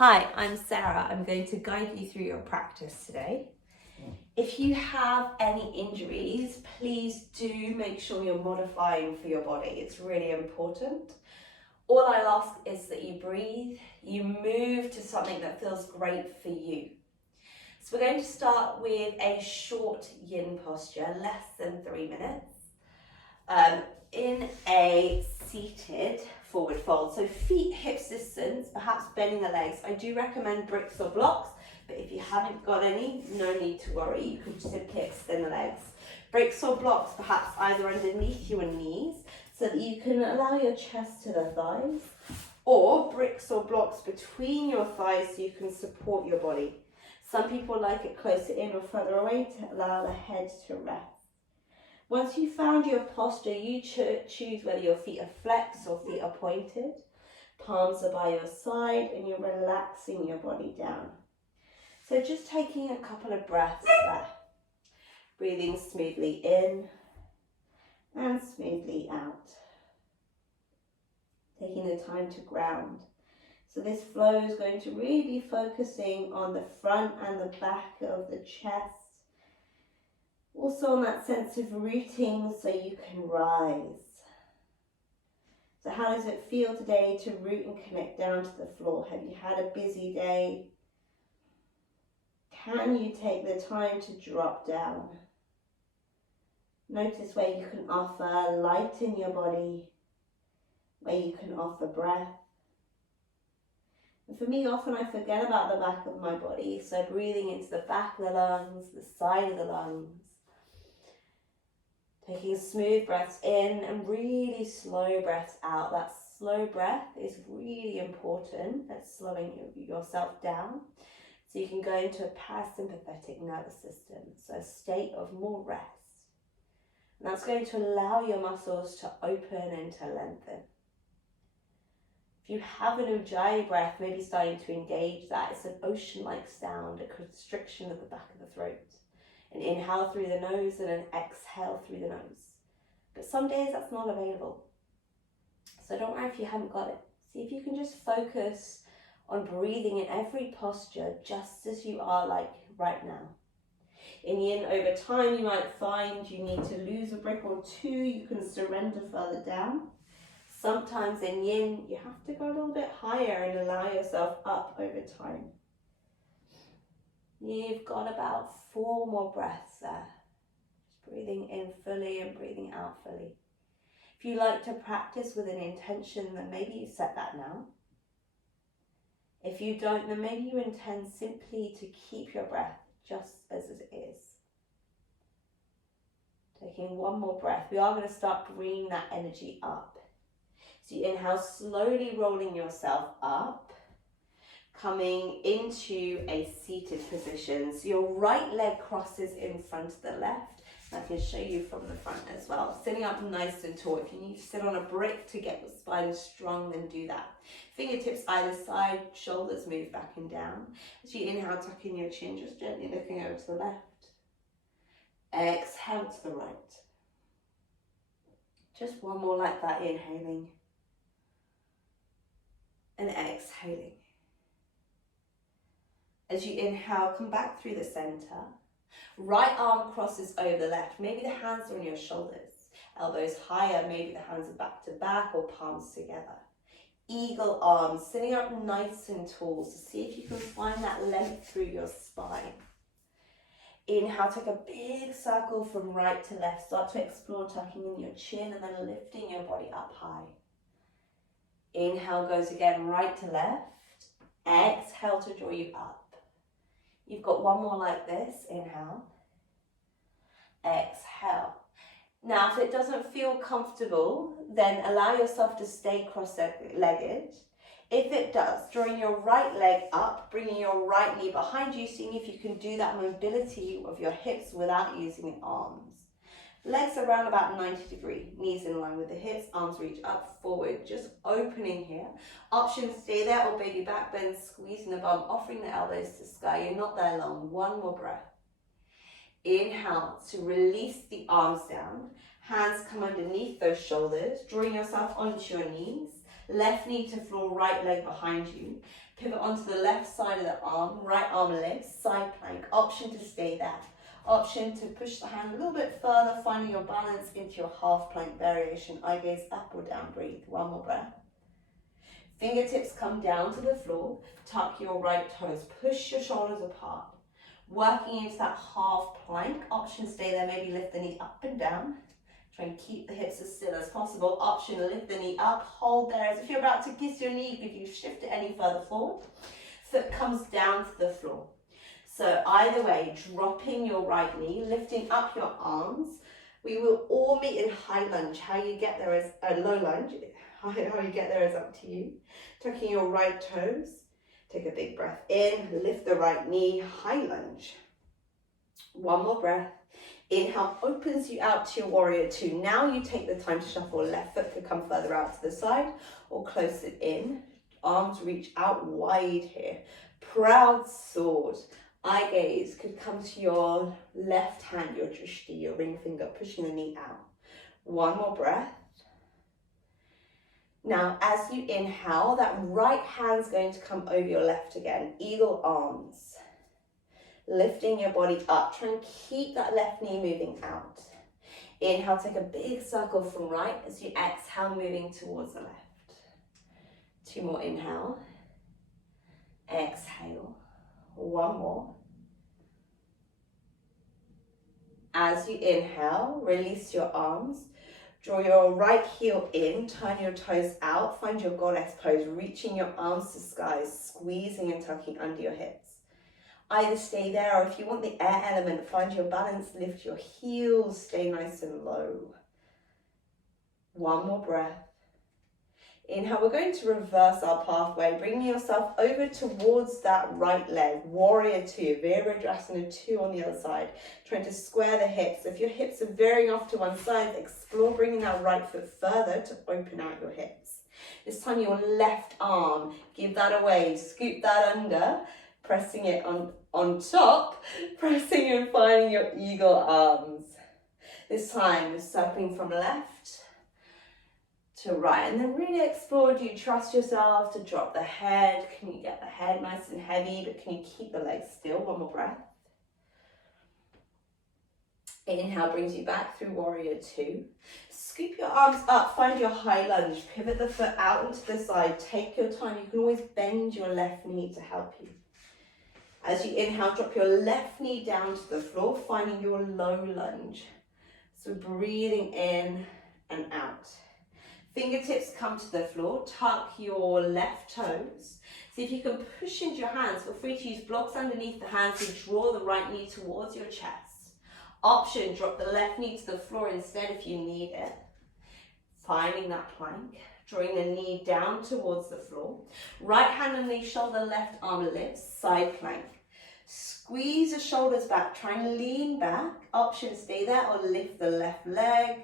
Hi, I'm Sarah. I'm going to guide you through your practice today. If you have any injuries, please do make sure you're modifying for your body. It's really important. All I ask is that you breathe, you move to something that feels great for you. So we're going to start with a short yin posture, less than 3 minutes, in a seated forward fold. So feet hips distance, perhaps bending the legs. I do recommend bricks or blocks, but if you haven't got any, no need to worry. You can simply extend the legs. Bricks or blocks, perhaps either underneath your knees, so that you can allow your chest to the thighs, or bricks or blocks between your thighs so you can support your body. Some people like it closer in or further away to allow the head to rest. Once you've found your posture, you choose whether your feet are flexed or feet are pointed. Palms are by your side and you're relaxing your body down. So just taking a couple of breaths there. Breathing smoothly in and smoothly out. Taking the time to ground. So this flow is going to really be focusing on the front and the back of the chest. Also on that sense of rooting so you can rise. So how does it feel today to root and connect down to the floor? Have you had a busy day? Can you take the time to drop down? Notice where you can offer light in your body, where you can offer breath. And for me, often I forget about the back of my body, so breathing into the back of the lungs, the side of the lungs. Taking smooth breaths in and really slow breaths out. That slow breath is really important at slowing yourself down so you can go into a parasympathetic nervous system, so a state of more rest. And that's going to allow your muscles to open and to lengthen. If you have an ujjayi breath, maybe starting to engage that. It's an ocean-like sound, a constriction of the back of the throat. An inhale through the nose and an exhale through the nose. But some days that's not available. So don't worry if you haven't got it. See if you can just focus on breathing in every posture just as you are like right now. In yin, over time, you might find you need to lose a brick or two. You can surrender further down. Sometimes in yin, you have to go a little bit higher and allow yourself up over time. You've got about 4 more breaths there. Just breathing in fully and breathing out fully. If you like to practice with an intention, then maybe you set that now. If you don't, then maybe you intend simply to keep your breath just as it is. Taking 1 more breath. We are going to start bringing that energy up. So you inhale, slowly rolling yourself up. Coming into a seated position. So your right leg crosses in front of the left. I can show you from the front as well. Sitting up nice and tall. If you need to sit on a brick to get the spine strong, then do that. Fingertips either side, shoulders move back and down. As you inhale, tuck in your chin, just gently looking over to the left. Exhale to the right. Just 1 more like that, inhaling. And exhaling. As you inhale, come back through the center. Right arm crosses over the left. Maybe the hands are on your shoulders. Elbows higher, maybe the hands are back to back or palms together. Eagle arms, sitting up nice and tall. So see if you can find that length through your spine. Inhale, take a big circle from right to left. Start to explore tucking in your chin and then lifting your body up high. Inhale goes again right to left. Exhale to draw you up. You've got 1 more like this. Inhale. Exhale. Now, if it doesn't feel comfortable, then allow yourself to stay cross-legged. If it does, drawing your right leg up, bringing your right knee behind you, seeing if you can do that mobility of your hips without using your arms. Legs around about 90 degrees, knees in line with the hips, arms reach up, forward, just opening here. Options, stay there or baby back bend, squeezing the bum, offering the elbows to sky. You're not there long. 1 more breath. Inhale to release the arms down. Hands come underneath those shoulders, drawing yourself onto your knees. Left knee to floor, right leg behind you. Pivot onto the left side of the arm, right arm lifts, side plank. Option to stay there. Option to push the hand a little bit further, finding your balance into your half plank variation. Eye gaze up or down, breathe. One more breath. Fingertips come down to the floor, tuck your right toes, push your shoulders apart. Working into that half plank. Option stay there, maybe lift the knee up and down. Try and keep the hips as still as possible. Option lift the knee up, hold there as if you're about to kiss your knee if you shift it any further forward. Foot comes down to the floor. So either way, dropping your right knee, lifting up your arms. We will all meet in high lunge. How you get there is a low lunge. How you get there is up to you. Tucking your right toes. Take a big breath in, lift the right knee, high lunge. One more breath. Inhale opens you out to your warrior two. Now you take the time to shuffle. Left foot could come further out to the side or close it in. Arms reach out wide here. Proud sword. Eye gaze could come to your left hand, your drishti, your ring finger, pushing the knee out. One more breath. Now, as you inhale, that right hand's going to come over your left again. Eagle arms. Lifting your body up. Try and keep that left knee moving out. Inhale, take a big circle from right as you exhale, moving towards the left. Two more, inhale. Exhale. One more. As you inhale, release your arms. Draw your right heel in, turn your toes out, find your goddess pose, reaching your arms to skies, squeezing and tucking under your hips. Either stay there, or if you want the air element, find your balance, lift your heels, stay nice and low. One more breath. Inhale, we're going to reverse our pathway, bringing yourself over towards that right leg. Warrior two, Virabhadrasana 2 on the other side. Trying to square the hips. If your hips are veering off to one side, explore bringing that right foot further to open out your hips. This time your left arm, give that away, scoop that under, pressing it on top, pressing and finding your eagle arms. This time, circling from left to right, and then really explore, do you trust yourself to drop the head? Can you get the head nice and heavy, but can you keep the legs still? One more breath. Inhale brings you back through warrior two. Scoop your arms up, find your high lunge, pivot the foot out into the side, take your time. You can always bend your left knee to help you. As you inhale, drop your left knee down to the floor, finding your low lunge. So breathing in and out. Fingertips come to the floor, tuck your left toes. See if you can push into your hands. Feel free to use blocks underneath the hands to draw the right knee towards your chest. Option, drop the left knee to the floor instead if you need it. Finding that plank, drawing the knee down towards the floor. Right hand underneath shoulder, left arm lifts, side plank. Squeeze the shoulders back, try and lean back. Option, stay there or lift the left leg.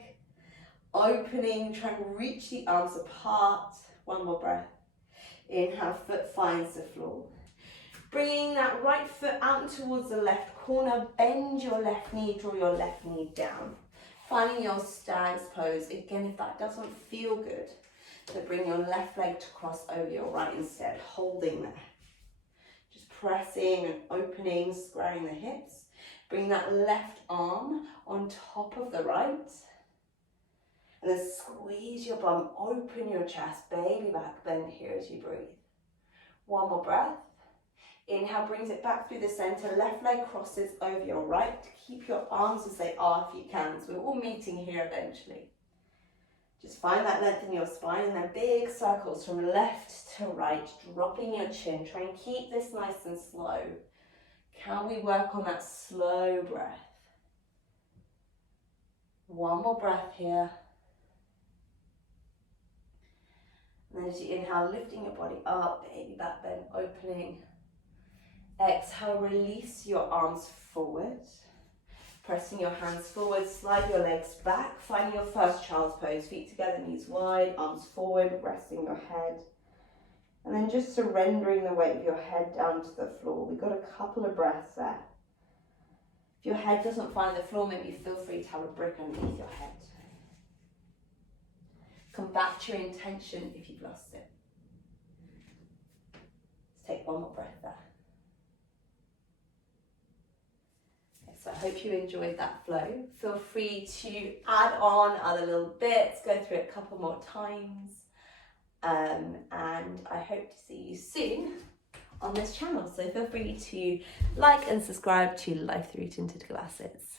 Opening, try and reach the arms apart. One more breath. Inhale, foot finds the floor. Bringing that right foot out towards the left corner, bend your left knee, draw your left knee down. Finding your stag's pose. Again, if that doesn't feel good, so bring your left leg to cross over your right instead, holding there. Just pressing and opening, squaring the hips. Bring that left arm on top of the right. And then squeeze your bum, open your chest, baby back bend here as you breathe. One more breath. Inhale brings it back through the center, left leg crosses over your right. Keep your arms as they are if you can, so we're all meeting here eventually. Just find that length in your spine and then big circles from left to right, dropping your chin. Try and keep this nice and slow. Can we work on that slow breath? One more breath here. And then as you inhale, lifting your body up, baby back bend, opening. Exhale, release your arms forward. Pressing your hands forward, slide your legs back, finding your first child's pose. Feet together, knees wide, arms forward, resting your head. And then just surrendering the weight of your head down to the floor. We've got a couple of breaths there. If your head doesn't find the floor, maybe feel free to have a brick underneath your head. Come back to your intention if you've lost it. Let's take one more breath there. Okay, so I hope you enjoyed that flow. Feel free to add on other little bits, go through it a couple more times. And I hope to see you soon on this channel. So feel free to like and subscribe to Life Through Tinted Glasses.